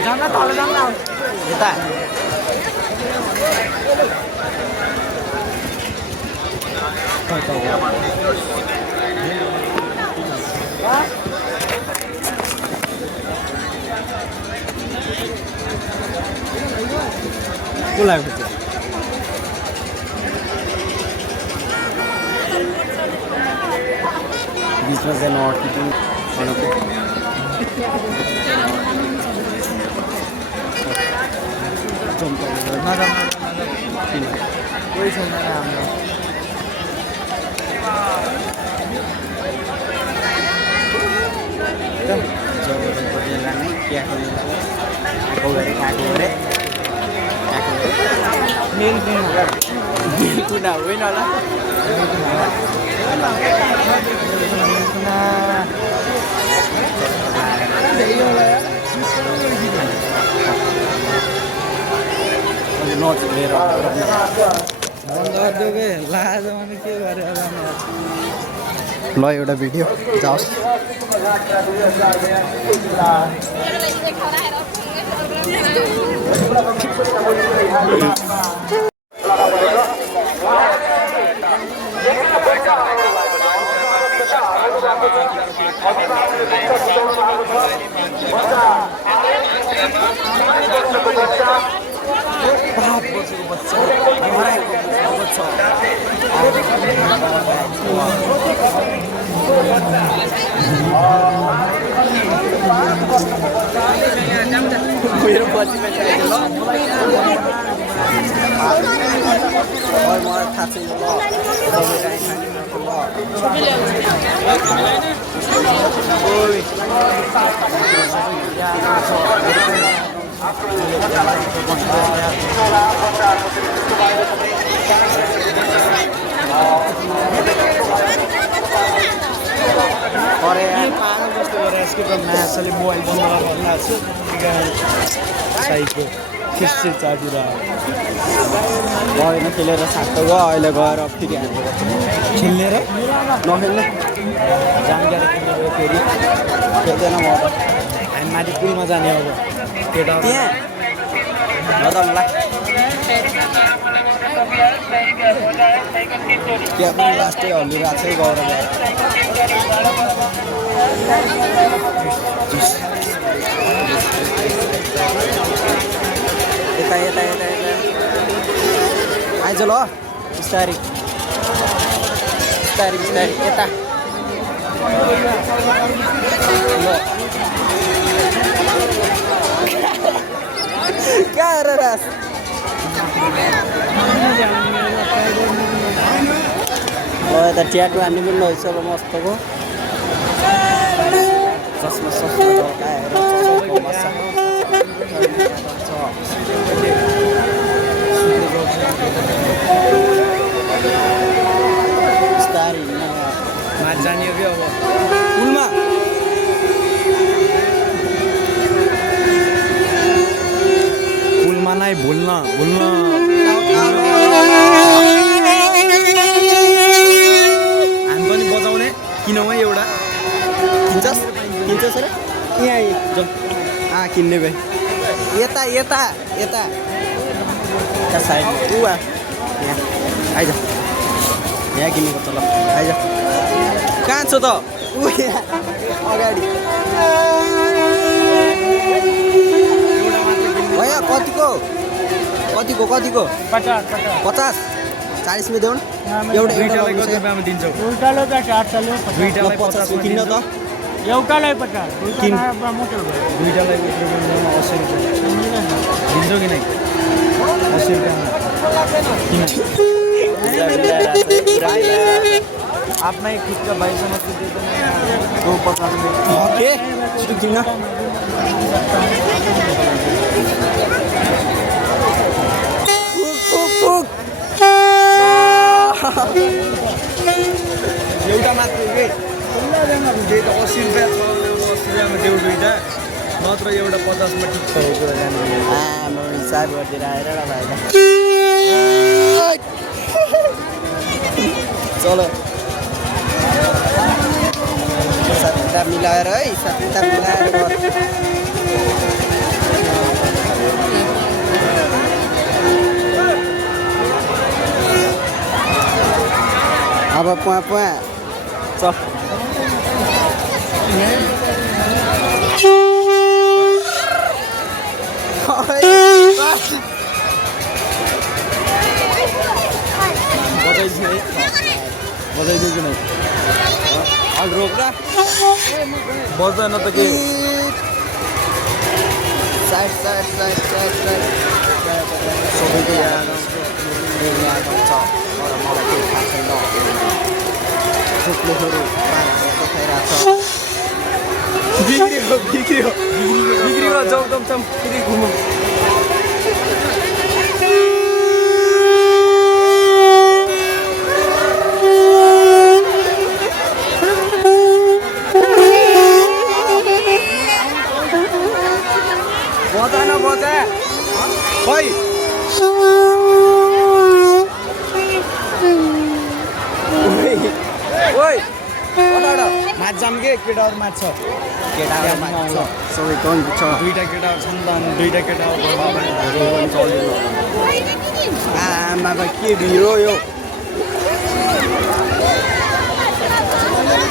Jangan tahu jangan. Kita. Pulang betul. This was an orchid. कोही छैन हाम्रो main कुरा होइन होला नोट्स लिएर ल एउटा भिडियो जाओस् मेरो बच्चीमा चाहिएको ल मलाई थाहा छैन अरे पानी जस्तो गरेर यसको माछाले मोबाइल बन्द गरिरहेको छु साइडको खिच्छ चाबुरा भएन खेलेर साथो गयो अहिले गएर फेरि हाल्नु खेल्ने र नखेल्ने जानकारी खेलेर फेरि खेल्दैन म हामी माथि पुलमा जाने अब केटा त्यहाँ ल त्यहाँ पनि लास्टै हल्लिरहेको छ गएर यता यता यता यता आइज ल बिस्तारी बिस्तारी बिस्तारी यता क्या रास यता ट्याटो हान्ने पनि रहेछ अब मस्तको चस्मा सस्मा बिस्तारी माछ जाने हो कि अब पुलमा पुलमा नै भुल्न हामी पनि बजाउने किनौँ है एउटा किन्छस् र यहाँ जाउँ किन्ने भाइ यता यता यता त्यहाँ साइडमा यहाँ आइज यहाँ किनेको त ल आइज कहाँ छ त अगाडि भैया कतिको 50 40 में देऊ एउटा दिन्छौ उल्टाले त 400 दुईटालाई 50 किन्न त एउटालाई 50 दुईटालाई मोटर भयो दुईटालाई 80 रुपैयाँ दिन्छौ कि नै 80 रुपैयाँ आफ्नै खुट्टा भाइसँग दो 50 में ओके छिटो किन्न एउटा मात्र के त्यही त 80 रुपैयाँ 80 रुपैयाँमा देऊ दुईटा नत्र एउटा 50 मा ठिक छ म हिसाब गरिदिएर आएर भाइ चलो हिसाब मिलाएर है हिसाब मिलाएर अब पुवा चल बजाइदियो कि नहीं आज रोक रहा बज्दैन त के साइड सबैको यहाँ छ तर मलाई केही थाहा छैन थुप्रोहरू देखाइरहेको छ बिग्रियो जौदम फेरि घुमौँ बजा खै ओइ माछ जाम के केटाहरू माछ छ सबै कौन छ दुईटा केटाहरू छन् त दुईटा केटाहरू आमा के भिड यो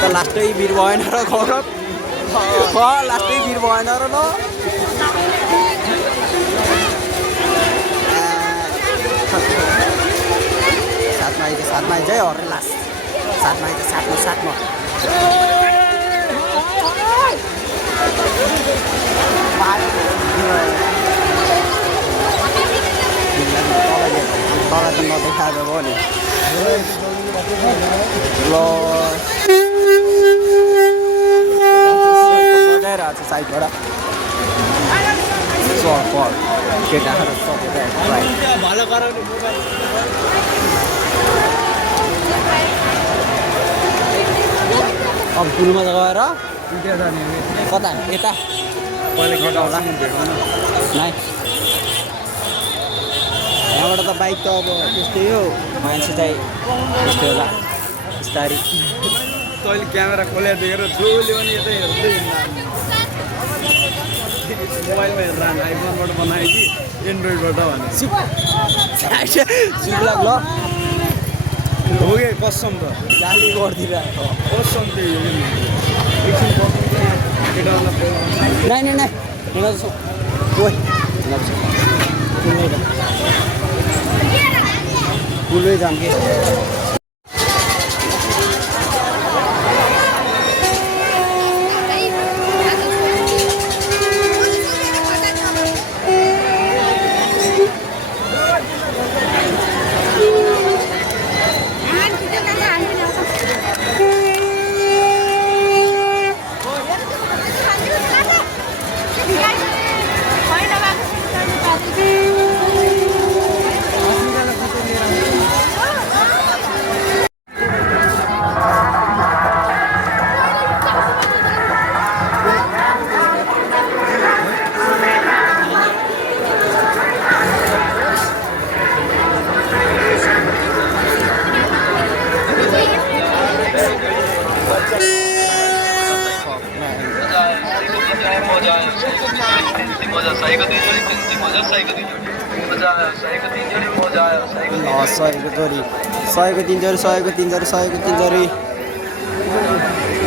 त लास्टै भिड भएन र गौरव लास्टै भिड भएन र ल साथमा आइज है अरे लास्ट साथमा आइज साथमा तल त नदेखाएर भयो नि ल बजाइरहेको छ साइडबाट केटाहरू भालो गराउने अब पुलमा गएर कता यता कहिले केटा होला नाइ यहाँबाट त बाइक त अब त्यस्तै हो मान्छे चाहिँ त्यस्तै होला बिस्तारै तैँले क्यामेरा खोलेर देखेर जोले पनि यतै हेर्दै मोबाइलमा हेरेर आइफोनबाट बनायो कि एन्ड्रोइडबाट भने सिक्ला ल हो कि कसम त गाली गरिदिरहेको कसम त्यही हो कि नै पुलै जाम कि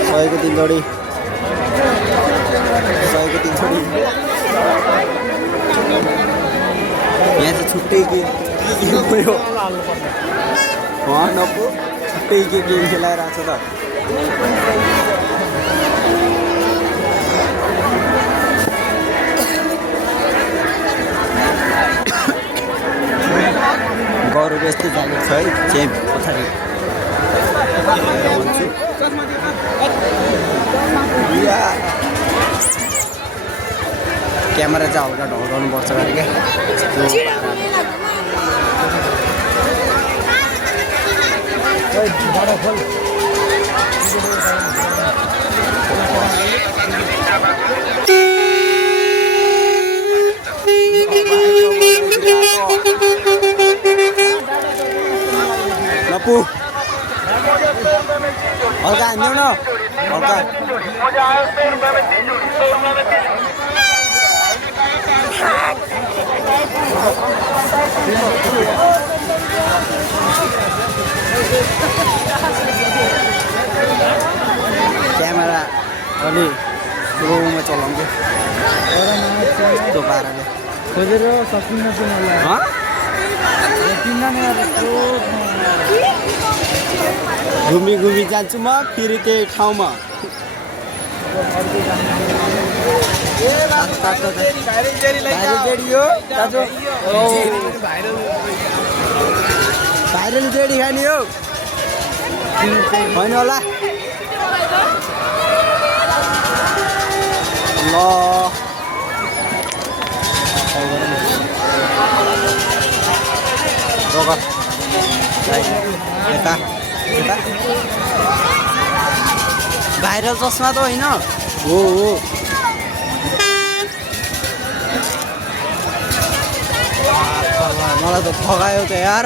सयको तिन जोडी यहाँ चाहिँ छुट्टै के छुट्टै के गेम खेलाइरहेको छ त गौरव यस्तै जाने छ है चेम पछाडि क्यामेरा चाहिँ हल्का ढल्काउनुपर्छ गरे क्या लपु हल्का हान्दिउ न हल्का क्यामेरा अलि स्लोमा चलाउँछु त्यो पाराले खोजेर सकिन्न घुमी घुमी जान्छु म फेरि त्यही ठाउँमा भाइरल जेडी खाने हो होइन होला ल यता यता भाइरल चस्मा त होइन हो मलाई त ठगायो त यार